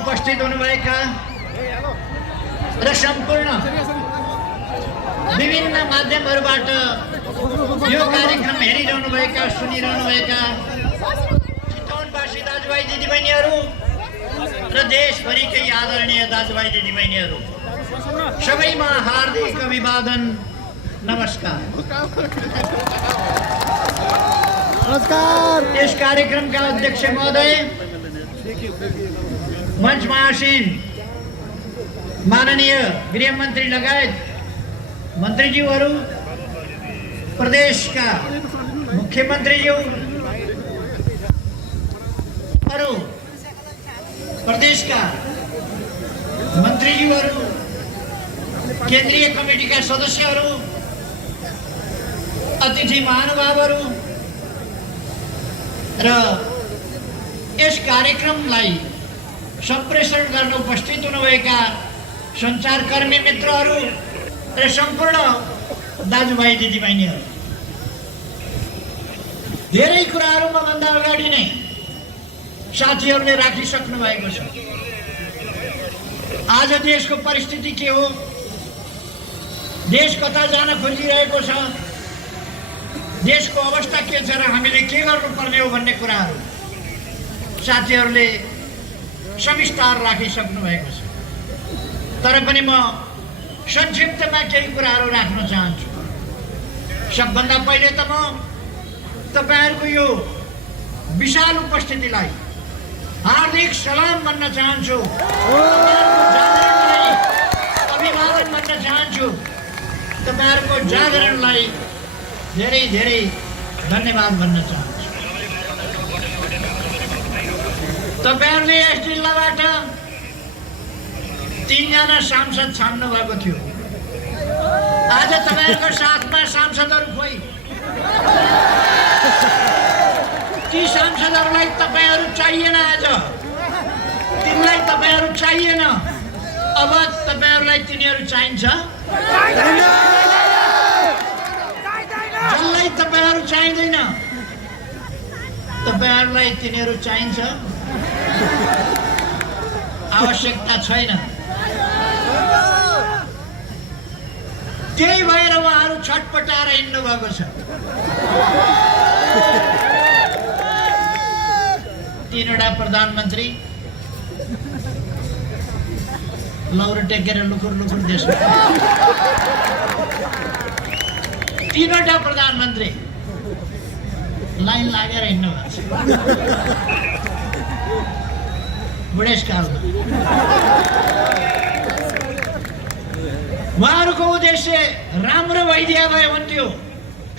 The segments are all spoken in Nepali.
उपस्थित हुनुभएका र सम्पूर्ण विभिन्न माध्यमहरूबाट यो कार्यक्रम हेरिरहनुभएका सुनिरहनुभएका चितवनवासी दाजुभाइ दिदीबहिनीहरू र देशभरिकै आदरणीय दाजुभाइ दिदीबहिनीहरू सबैमा हार्दिक अभिवादन। नमस्कार। इस कार्यक्रम का अध्यक्ष महोदय, मंच में आसीन माननीय गृह मंत्री लगायत मंत्रीज्यूहरू, प्रदेश का मुख्यमंत्रीज्यू, अरू प्रदेश का मंत्रीज्यूहरू, केंद्रीय कमिटी का सदस्यहरू, अतिथि महानुभावहरू र यस कार्यक्रमलाई सम्प्रेषण गर्न उपस्थित हुनुभएका सञ्चारकर्मी मित्रहरू र सम्पूर्ण दाजुभाइ दिदीबहिनीहरू, धेरै कुराहरूमा भन्दा अगाडि नै साथीहरूले राखिसक्नु भएको छ। आज देशको परिस्थिति के हो, देश कता जान खोजिरहेको छ, देशको अवस्था के छ र हामीले के गर्नुपर्ने हो भन्ने कुराहरू साथीहरूले सविस्तार राखिसक्नु भएको छ। तर पनि म संक्षिप्तमा केही कुराहरू राख्न चाहन्छु। सबभन्दा पहिले त म तपाईहरुको यो विशाल उपस्थितिलाई हार्दिक सलाम भन्न चाहन्छु, अभिवादन भन्न चाहन्छु, तपाईहरुको जागरणलाई धेरै धेरै धन्यवाद भन्न चाहन्छु। तपाईहरुले यस जिल्लाबाट 3 जना सांसद छान्नु भएको थियो। आज तपाईहरुको साथमा सांसदहरू खोइ, ती सांसदहरूलाई तपाईहरु चाहिएन। आज तिमीलाई तपाईहरु चाहिएन, अब तपाईहरुलाई तिनीहरु चाहिन्छ। जसलाई तपाईहरु चाहिँदैन, तपाईहरुलाई तिनीहरु चाहिन्छ। आवश्यकता छैन। त्यही भएर उहाँहरू छटपटाएर हिँड्नु भएको छ। 3वटा प्रधानमन्त्री लौरो टेकेर लुकुर लुकुर देशमा, 3वटा प्रधानमन्त्री लाइन लागेर हिँड्नु भएको छ बुढेसकालमा। उहाँहरूको उद्देश्य राम्रो भइदिए भए हुन्थ्यो,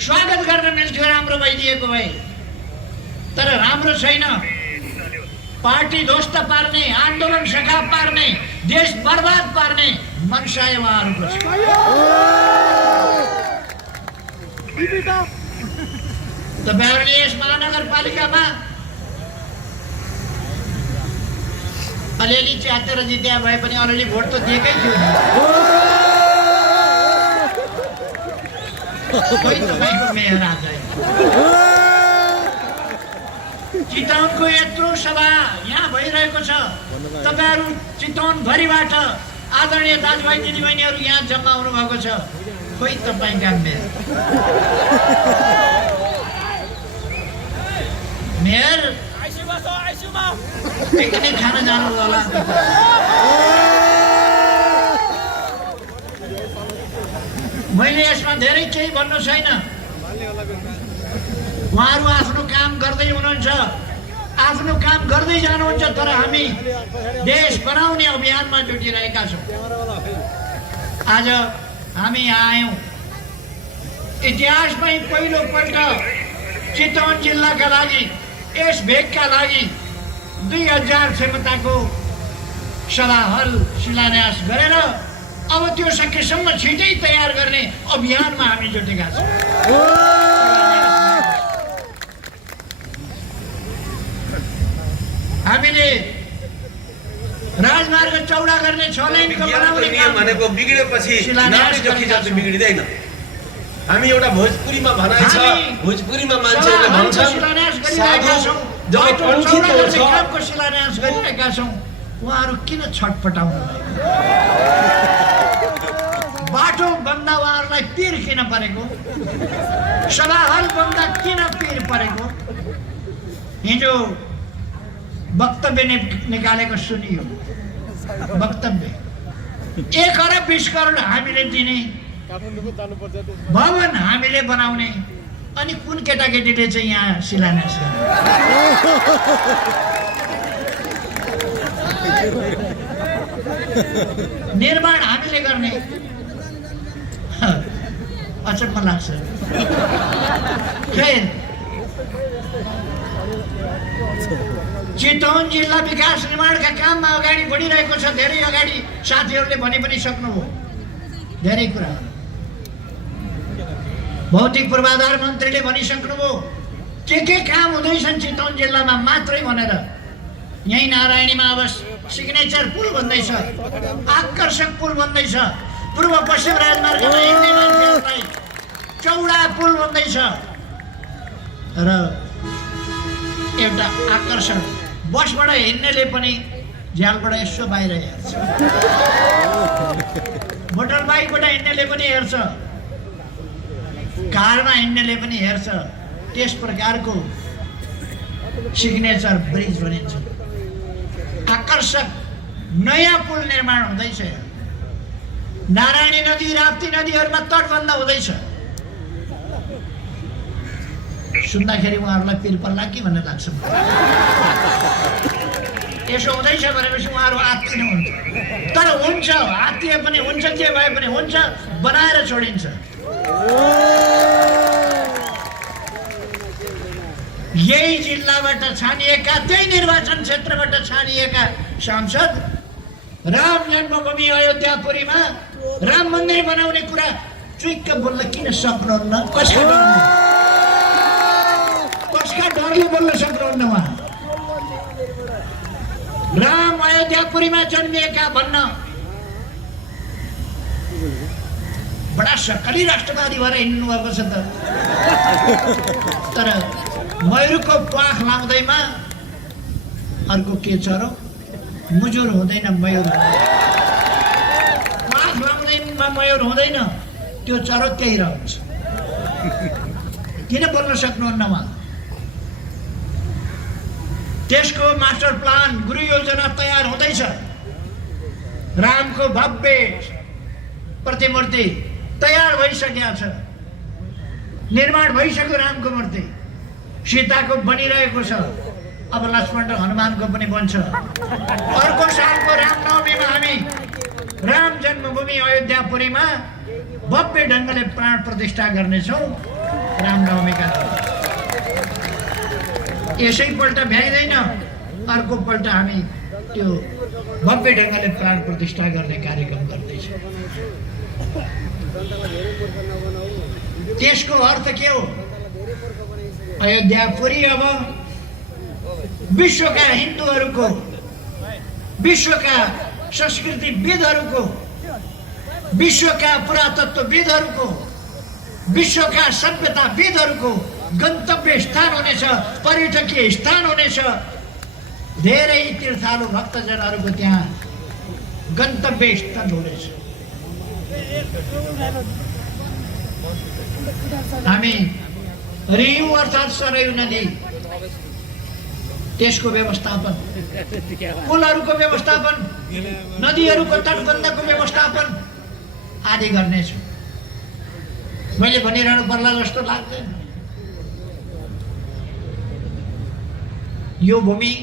स्वागत गर्न मिल्थ्यो राम्रो भइदिएको भए। तर राम्रो छैन। पार्टी ध्वस्त पार्ने, आन्दोलन सखा पार्ने, देश बर्बाद पार्ने मनसाय उहाँहरूको छ। तपाईहरुले यस महानगरपालिकामा अलिअलि च्यातेर जित्या भए पनि अलिअलि भोट त दिएकै थियो नि। खोइ तपाईको मेयर आज चितवनको यत्रो सभा यहाँ भइरहेको छ। तपाईहरु चितवनभरिबाट आदरणीय दाजुभाइ दिदीबहिनीहरू यहाँ जम्मा हुनु भएको छ। खोइ तपाईका मेयर पिकनिक खान जानु होला। मैले यसमा धेरै केही भन्नु छैन। उहाँहरू आफ्नो काम गर्दै हुनुहुन्छ, आफ्नो काम गर्दै जानुहुन्छ। तर हामी देश बनाउने अभियानमा जुटिरहेका छौँ। आज हामी यहाँ आयौँ, इतिहासमै पहिलोपल्ट चितवन जिल्लाका लागि, यस भेगका लागि 2000 क्षमताको सभा हल शिलान्यास गरेर अब त्यो सकेसम्म छिटै तयार गर्ने अभियानमा हामी जुटेका छौँ। हामीले राजमार्ग चौडा गर्ने 6 लेनको बनाउने काम भनेको बिग्रेपछि नाम जति जाति बिग्रिदैन। हामी एउटा भोजपुरीमा भनाइ छ, भोजपुरीमा मान्छेले भन्छ शिलान्यास गरिरहेका छौं, बाटो चौडा गर्ने कामको शिलान्यास गरिरहेका छौं। उहाँहरू किन छटपटाउनु भएको? बाटो बन्दा उहाँहरूलाई पिर किन परेको? सभा हल बन्दा किन पिर परेको? हिजो वक्तव्य निकालेको सुनियो। वक्तव्य 1 अरब 20 करोड हामीले दिने, भवन हामीले बनाउने, अनि कुन केटाकेटीले चाहिँ यहाँ शिलान्यास गर्ने? निर्माण हामीले गर्ने। अचम्म लाग्छ। फेरि चितवन जिल्ला विकास निर्माणका काममा अगाडि बढिरहेको छ। धेरै अगाडि साथीहरूले भने पनि सक्नुभयो धेरै कुरा। भौतिक पूर्वाधार मन्त्रीले भनिसक्नुभयो के काम हुँदैछन् चितवन जिल्लामा मात्रै भनेर। यही नारायणीमा अब सिग्नेचर पुल बन्दैछ, आकर्षक पुल बन्दैछ, पूर्व पश्चिम राजमार्गमा हिँड्ने मान्छेहरूलाई चौडा पुल बन्दैछ र एउटा आकर्षण बसबाट हिँड्नेले पनि झ्यालबाट यसो बाहिर हेर्छ, मोटर बाइकबाट हिँड्नेले पनि हेर्छ, कारमा हिँड्नेले पनि हेर्छ। त्यस प्रकारको सिग्नेचर ब्रिज भनिन्छ। आकर्षक नयाँ पुल निर्माण हुँदैछ। नारायणी नदी, राप्ती नदीहरूमा तटबन्ध हुँदैछ। सुन्दाखेरि उहाँहरूलाई पिर पर्ला कि भन्ने लाग्छ। यसो हुँदैछ भनेपछि उहाँहरू आत्तिनु हुन्छ। तर हुन्छ, आत्तिए पनि हुन्छ, जे भए पनि हुन्छ, बनाएर छोडिन्छ। यही जिल्लाबाट छानिएका, त्यही निर्वाचन क्षेत्रबाट छानिएका सांसद राम जन्मभूमि अयोध्यापुरीमा राम मन्दिर बनाउने कुरा चुइक्क बोल्न किन सक्नुहुन्न? कसका डरले बोल्न सक्नुहुन्न? उहाँ राम अयोध्यापुरीमा जन्मिएका भन्न बडा सक्कली राष्ट्रवादी भएर हिँड्नु भएको छ त। तर मयूरको प्वाख लाउँदैमा अर्को के छ र? मुजुर हुँदैन, मयूर। प्वाख लाउँदैमा मयूर हुँदैन, त्यो चरो त्यही रहन्छ। किन बोल्न सक्नुहुन्न उहाँ? त्यसको मास्टर प्लान, गुरु योजना तयार हुँदैछ। रामको भव्य प्रतिमूर्ति तयार भइसकेको छ, निर्माण भइसक्यो रामको मूर्ति। सीताको बनिरहेको छ, अब लक्ष्मण र हनुमानको पनि बन्छ। अर्को सालको रामनवमीमा हामी राम जन्मभूमि अयोध्यापुरीमा भव्य ढङ्गले प्राण प्रतिष्ठा गर्नेछौँ रामनवमीका दिन। यसैपल्ट भ्याइँदैन, अर्कोपल्ट हामी त्यो भव्य ढङ्गले प्राण प्रतिष्ठा गर्ने कार्यक्रम गर्दैछौँ। त्यसको अर्थ के हो? अयोध्यापुरी अब विश्वका हिन्दूहरूको, विश्वका संस्कृतिविदहरूको, विश्वका पुरातत्वविदहरूको, विश्वका सभ्यताविदहरूको गन्तव्य स्थान हुनेछ, पर्यटकीय स्थान हुनेछ। धेरै तीर्थालु भक्तजनहरूको त्यहाँ गन्तव्य स्थल हुनेछ। हामी रियु अर्थात् सरयू नदी, त्यसको व्यवस्थापन, पुलहरूको व्यवस्थापन, नदीहरूको तटबन्धको व्यवस्थापन आदि गर्नेछु। मैले भनिरहनु पर्ला जस्तो लाग्दैन। यो भूमि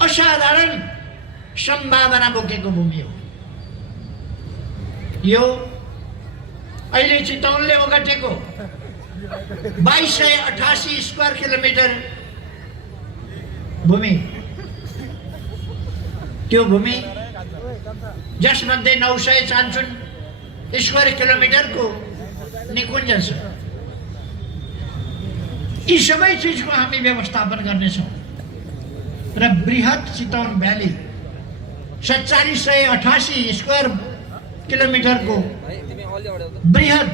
असाधारण सम्भावना बोकेको भूमि हो। यो अहिले चितवनले ओगटेको 2288 स्क्वायर किलोमिटर भूमि, त्यो भूमि जसमध्ये 954 स्क्वायर किलोमिटरको निकुञ्ज छ। यी सबै चिजको हामी व्यवस्थापन गर्नेछौँ र बृहत चितवन भ्याली 4788 स्क्वायर किलोमिटरको बृहत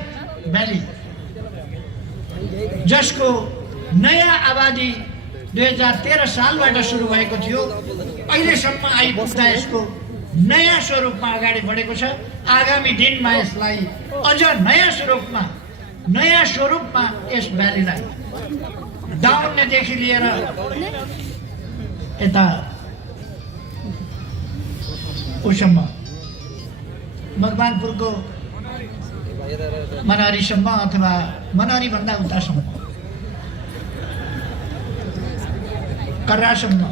भ्याली, जसको नयाँ आबादी 2013 सालबाट सुरु भएको थियो, अहिलेसम्म आइपुग्दा यसको नयाँ स्वरूपमा अगाडि बढेको छ। आगामी दिनमा यसलाई अझ नयाँ स्वरूपमा यस भ्यालीलाई दाउनेदेखि लिएर यता उसम्म मकवानपुरको मनहरीसम्म अथवा मनहरीभन्दा उतासम्म कर्रासम्म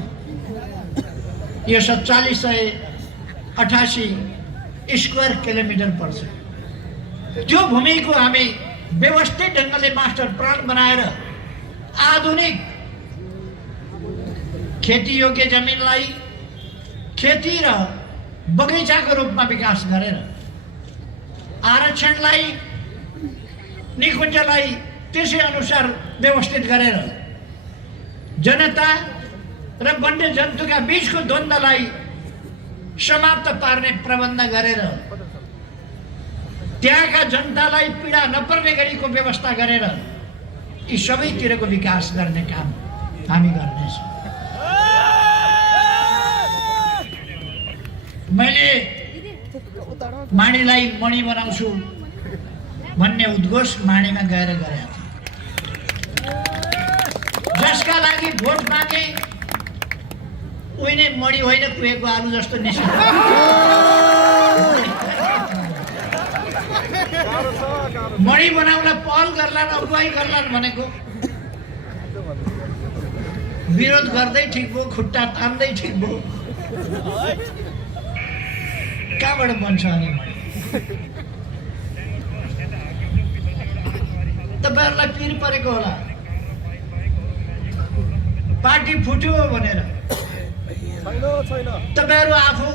यो 4788 स्क्वायर किलोमिटर पर्छ। त्यो भूमिको हामी व्यवस्थित ढङ्गले मास्टर प्लान बनाएर आधुनिक खेती योग्य जमिनलाई खेती र बगैँचाको रूपमा विकास गरेर आरक्षणलाई निकुञ्जलाई त्यसै अनुसार व्यवस्थित गरेर जनता र वन्यजन्तुका बीचको द्वन्द्वलाई समाप्त पार्ने प्रबन्ध गरेर त्यहाँका जनतालाई पीडा नपर्ने गरीको व्यवस्था गरेर यी सबैतिरको विकास गर्ने काम हामी गर्नेछौँ। मैले माणीलाई मणि बनाउँछु भन्ने उद्घोष माणीमा गएर गरेको थिएँ। जसका लागि भोट मागे उही नै मणि होइन कुहेको आलु जस्तो निस्क्यो। मणि बनाउन पहल गर्लान्, अगुवाई गर्लान् भनेको विरोध गर्दै ठिक भयो, खुट्टा तान्दै ठिक भयो। कहाँबाट बन्छ अनि मणि? तपाईँहरूलाई पिर परेको होला, पार्टी फुट्यो भनेर। तपाईँहरू आफू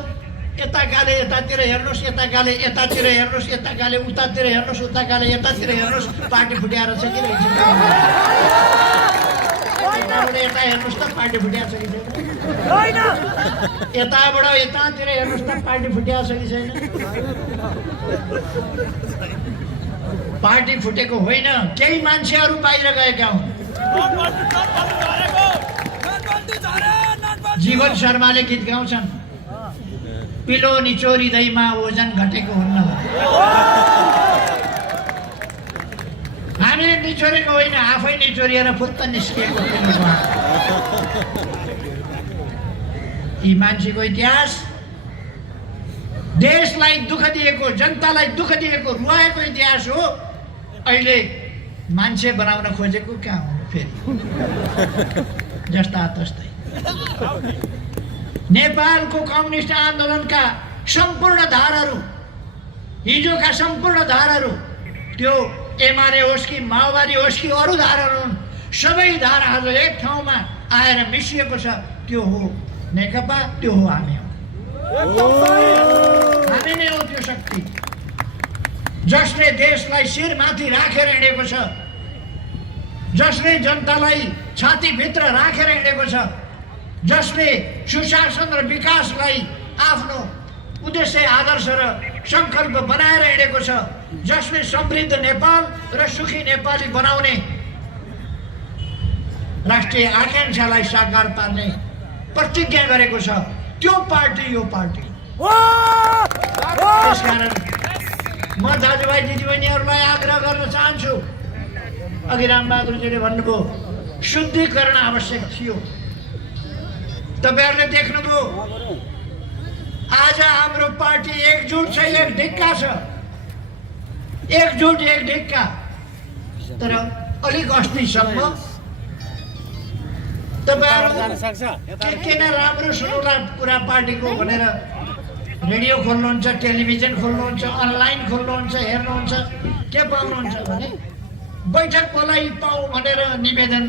यता गाले यतातिर हेर्नुहोस्, यता गाले यतातिर हेर्नुहोस्, यता गाले उतातिर हेर्नुहोस्, उता गाले यतातिर हेर्नुहोस्, पार्टी फुट्याएर छ कि रहेछ? यता हेर्नुहोस् त पार्टी फुट्या छ कि छैन? यताबाट यतातिर हेर्नुहोस् त पार्टी फुट्या छ कि छैन? पार्टी फुटेको होइन, केही मान्छेहरू बाहिर गएका हुन्। जीवन शर्माले गीत गाउँछन्, पिलो निचोरिँदैमा ओजन घटेको हुन्न। हामीले निचोरेको होइन, आफै निचोरिएर फुत्त निस्किएको। यी मान्छेको इतिहास देशलाई दुःख दिएको, जनतालाई दुःख दिएको, रुवाएको इतिहास हो। अहिले मान्छे बनाउन खोजेको कहाँ हुनु फेरि जस्ता तस्तै। नेपालको कम्युनिस्ट आन्दोलनका सम्पूर्ण धाराहरू, हिजोका सम्पूर्ण धाराहरू, त्यो एमाले होस् कि माओवादी होस् कि अरू धाराहरू हुन्, सबै धाराहरू एक ठाउँमा आएर मिसिएको छ। त्यो हो नेकपा, त्यो हो हामी हो। हामी नै हो त्यो शक्ति जसले देशलाई शिरमाथि राखेर हिँडेको छ, जसले जनतालाई छातीभित्र राखेर हिँडेको छ, जसले सुशासन र विकासलाई आफ्नो उद्देश्य, आदर्श र सङ्कल्प बनाएर हिँडेको छ, जसले समृद्ध नेपाल र सुखी नेपाली बनाउने राष्ट्रिय आकांक्षालाई साकार पार्ने प्रतिज्ञा गरेको छ, त्यो पार्टी यो पार्टी। त्यसकारण म दाजुभाइ दिदीबहिनीहरूलाई आग्रह गर्न चाहन्छु, अघि रामबहादुरजीले भन्नुभयो शुद्धिकरण आवश्यक थियो। तपाईँहरूले देख्नुभयो आज हाम्रो पार्टी एकजुट छ, एक ढिक्का छ, एकजुट एक ढिक्का। तर अलिक अस्तिसम्म तपाईँहरू किन राम्रो सुनौला कुरा पार्टीको भनेर रेडियो खोल्नुहुन्छ, टेलिभिजन खोल्नुहुन्छ, अनलाइन खोल्नुहुन्छ, हेर्नुहुन्छ, के पाउनुहुन्छ भने बैठक बोलाइ पाऊ भनेर निवेदन।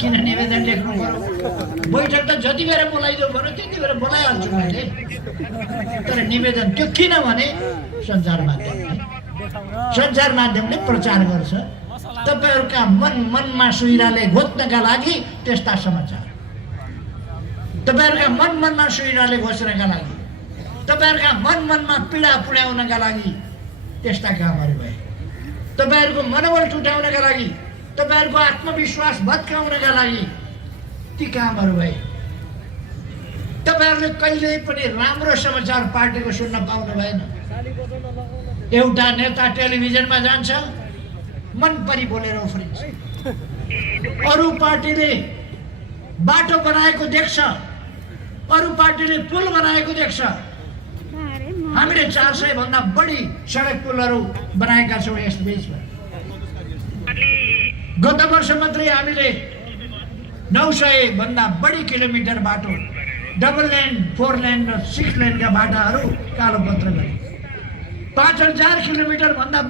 किन निवेदन लेख्नु पर्यो? बैठक त जति बेला बोलाइदियो भन्यो त्यति बेला बोलाइहाल्छु मैले। तर निवेदन त्यो किन भने सञ्चार माध्यमले प्रचार गर्छ। तपाईँहरूका मनमा सुइराले घोच्नका लागि त्यस्ता समाचार, तपाईँहरूका मनमा सुइराले घोच्नका लागि, तपाईँहरूका मनमा पीडा पुर्याउनका लागि त्यस्ता कामहरू भए। तपाईँहरूको मनोबल टुटाउनका लागि, तपाईहरुको आत्मविश्वास भत्काउनका लागि ती कामहरु भए। तपाईहरुले कहिल्यै पनि राम्रो समाचार पार्टीको सुन्न पाउनु भएन। एउटा नेता टेलिभिजनमा जान्छ, मन परी बोलेर उफ्रिन्छ। अरु पार्टीले बाटो बनाएको देख्छ, अरु पार्टीले पुल बनाएको देख्छ। हामीले 400 भन्दा बढी सडक पुलहरू बनाएका छौँ यस देशमा। गत वर्ष मात्रै हामीले 900 भन्दा बढी किलोमिटर बाटो, डबल लेन, 4 लेन र 6 लेनका बाटाहरू कालोपत्र गरे। 5000 किलोमिटर भन्दा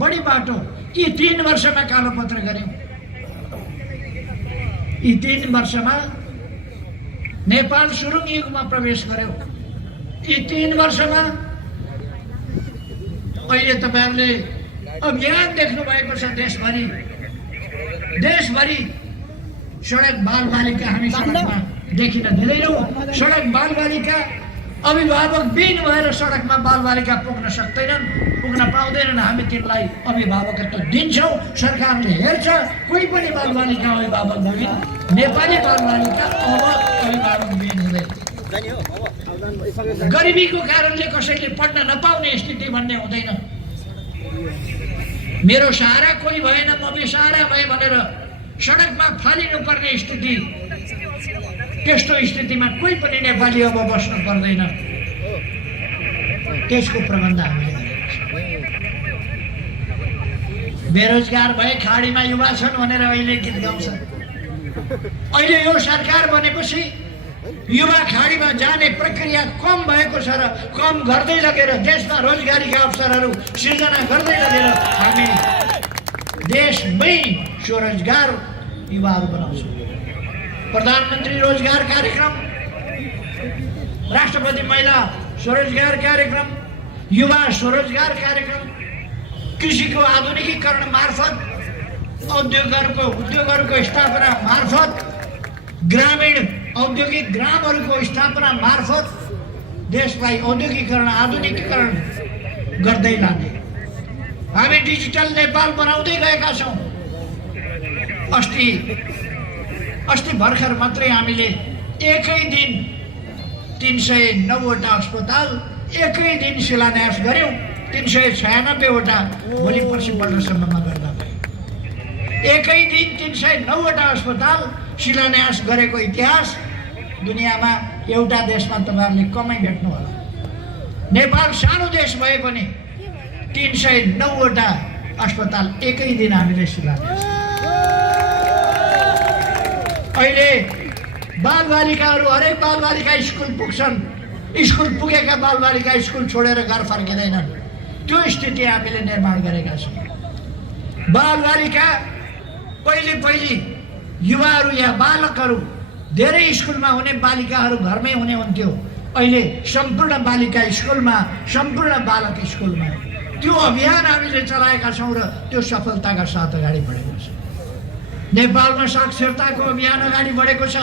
बढी बाटो यी 3 वर्षमा कालोपत्र गरे। यी 3 वर्षमा नेपाल सुरुङ युगमा प्रवेश गर्यो। यी 3 वर्षमा अहिले तपाईहरुले अभियान देख्नु भएको छ। देशभरि सडक बालबालिका हामी सडकमा देखिन दिँदैनौँ। सडक बालबालिका अभिभावक बिन भएर सडकमा बालबालिका पुग्न सक्दैनन्, पुग्न पाउँदैनन्। हामी तिनलाई अभिभावकत्व दिन्छौँ, सरकारले हेर्छ। कोही पनि बालबालिका अभिभावक हुँदैन। नेपाली बालबालिका अब अभिभावक बिन हुँदैन। गरिबीको कारणले कसैले पढ्न नपाउने स्थिति भन्ने हुँदैन। मेरो सहारा कोही भएन, म बेसहारा भए भनेर सडकमा फालिनु पर्ने स्थिति, त्यस्तो स्थितिमा कोही पनि नेपाली अब बस्नु पर्दैन। त्यसको प्रबन्ध हामीले गरेका छौँ। बेरोजगार भए खाडीमा युवा छन् भनेर अहिले गीत गाउँछन्। अहिले यो सरकार बनेपछि युवा खाडीमा जाने प्रक्रिया कम भएको छ र कम गर्दै लगेर देशमा रोजगारीका अवसरहरू सिर्जना गर्दै लगेर हामी देशमै स्वरोजगार युवाहरू बनाउँछौँ। प्रधानमन्त्री रोजगार कार्यक्रम, राष्ट्रपति महिला स्वरोजगार कार्यक्रम, युवा स्वरोजगार कार्यक्रम, कृषिको आधुनिकीकरण मार्फत, उद्योगहरूको स्थापना मार्फत, ग्रामीण औद्योगिक ग्रामहरूको स्थापना मार्फत देशलाई औद्योगिकरण आधुनिकीकरण गर्दै लाने हामी डिजिटल नेपाल बनाउँदै गएका छौँ। अस्ति भर्खर मात्रै हामीले एकै दिन 309 वटा अस्पताल एकै दिन शिलान्यास गर्यौं। 396 वटा भोलि पर्सि वर्षसम्ममा गर्दा भयो। एकै दिन 309 वटा अस्पताल शिलान्यास गरेको इतिहास दुनियाँमा एउटा देशमा तपाईहरुले कमै भेट्नु होला। नेपाल सानो देश भए पनि 309 वटा अस्पताल एकै दिन हामीले शिलान्यास। अहिले बालबालिकाहरू हरेक बालबालिका स्कुल पुग्छन्। स्कुल पुगेका बालबालिका स्कुल छोडेर घर फर्किँदैनन्। त्यो स्थिति हामीले निर्माण गरेका छौँ। बालबालिका पहिले युवाहरू या बालकहरू धेरै स्कुलमा हुने, बालिकाहरू घरमै हुने हुन्थ्यो। अहिले सम्पूर्ण बालिका स्कुलमा, सम्पूर्ण बालक स्कुलमा। त्यो अभियान हामीले चलाएका छौँ र त्यो सफलताका साथ अगाडि बढेको छ। नेपालमा साक्षरताको अभियान अगाडि बढेको छ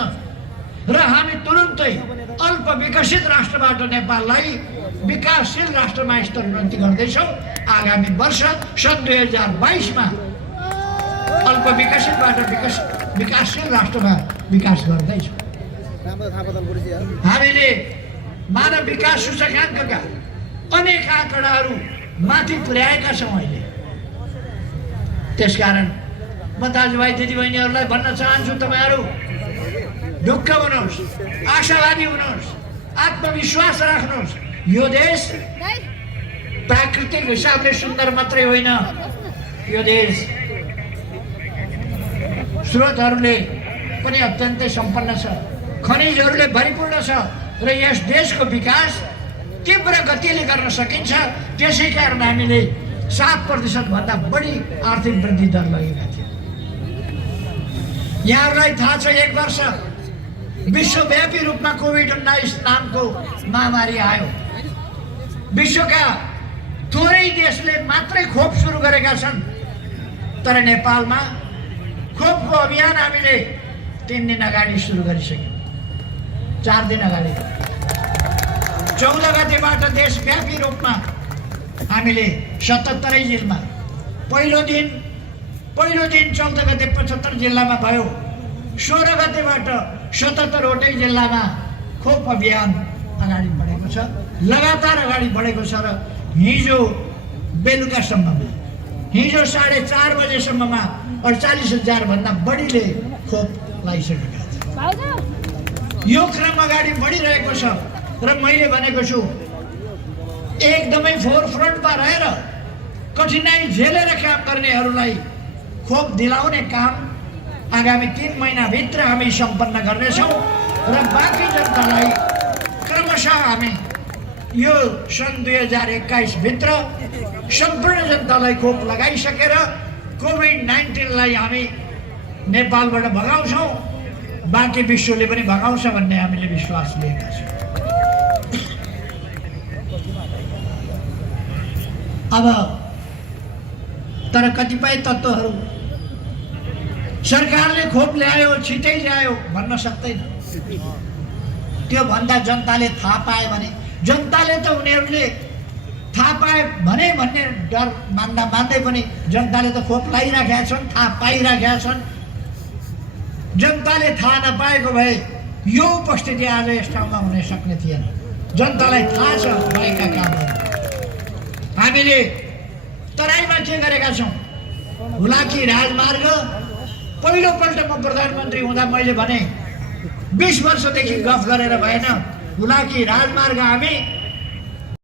र हामी तुरुन्तै अल्प विकसित राष्ट्रबाट नेपाललाई विकासशील राष्ट्रमा स्तरोन्नति गर्दैछौँ। आगामी वर्ष सन् 2022 मा अल्प विकसितबाट विकासशील राष्ट्रमा विकास गर्दैछौँ। हामीले मानव विकास सूचकाङ्कका अनेक आँकडाहरू माथि पुर्याएका छौँ अहिले। त्यसकारण म दाजुभाइ दिदीबहिनीहरूलाई भन्न चाहन्छु, तपाईहरु ढुक्क हुनुहोस्, आशावादी हुनुहोस्, आत्मविश्वास राख्नुहोस्। यो देश प्राकृतिक हिसाबले सुन्दर मात्रै होइन, यो देश स्रोतहरूले पनि अत्यन्तै सम्पन्न छ, खनिजहरूले भरिपूर्ण छ र यस देशको विकास तीव्र गतिले गर्न सकिन्छ। त्यसै कारण हामीले 7% भन्दा बढी आर्थिक वृद्धि दर लगेका थियौँ। यहाँहरूलाई थाहा छ, 1 वर्ष विश्वव्यापी रूपमा कोभिड-19 नामको महामारी आयो। विश्वका थोरै देशले मात्रै खोप सुरु गरेका छन्, तर नेपालमा खोपको अभियान हामीले 3 दिन अगाडि सुरु गरिसक्यौँ। 4 दिन अगाडि 14 गतेबाट देशव्यापी रूपमा हामीले 77 जिल्लामा पहिलो दिन पहिलो दिन 14 गते 75 जिल्लामा भयो। 16 गतेबाट 77वटै जिल्लामा खोप अभियान अगाडि बढेको छ, लगातार अगाडि बढेको छ। र हिजो बेलुकासम्ममा, हिजो 4:30 बजेसम्ममा 48,000 भन्दा बढीले खोप लगाइसकेका छन्। यो क्रम अगाडि बढिरहेको छ र मैले भनेको छु एकदमै फोरफ्रन्टमा रहेर कठिनाई झेलेर काम गर्नेहरूलाई खोप दिलाउने काम आगामी 3 महिनाभित्र हामी सम्पन्न गर्नेछौँ र बाँकी जनतालाई क्रमशः हामी यो सन् 2021 भित्र सम्पूर्ण जनतालाई खोप लगाइसकेर कोभिड-19 लाई हामी नेपालबाट भगाउँछौँ, बाँकी विश्वले पनि भगाउँछ भन्ने हामीले विश्वास लिएका छौँ। अब तर कतिपय तत्त्वहरू सरकारले खोप ल्यायो छिटै ल्यायो भन्न सक्दैन। त्यो भन्दा जनताले थाहा पाए भने, जनताले त उनीहरूले थाहा पाए भने भन्ने डर मान्दै पनि जनताले त खोप लगाइराखेका छन्, थाहा पाइराखेका छन्। जनताले थाहा नपाएको भए यो उपस्थिति आज यस ठाउँमा हुन सक्ने थिएन। जनतालाई थाहा छ भएका कामहरू। हामीले तराईमा के गरेका छौँ? हुलाकी राजमार्ग पहिलोपल्ट म प्रधानमन्त्री हुँदा मैले भने 20 वर्षदेखि गफ गरेर भएन, हुलाकी राजमार्ग हामी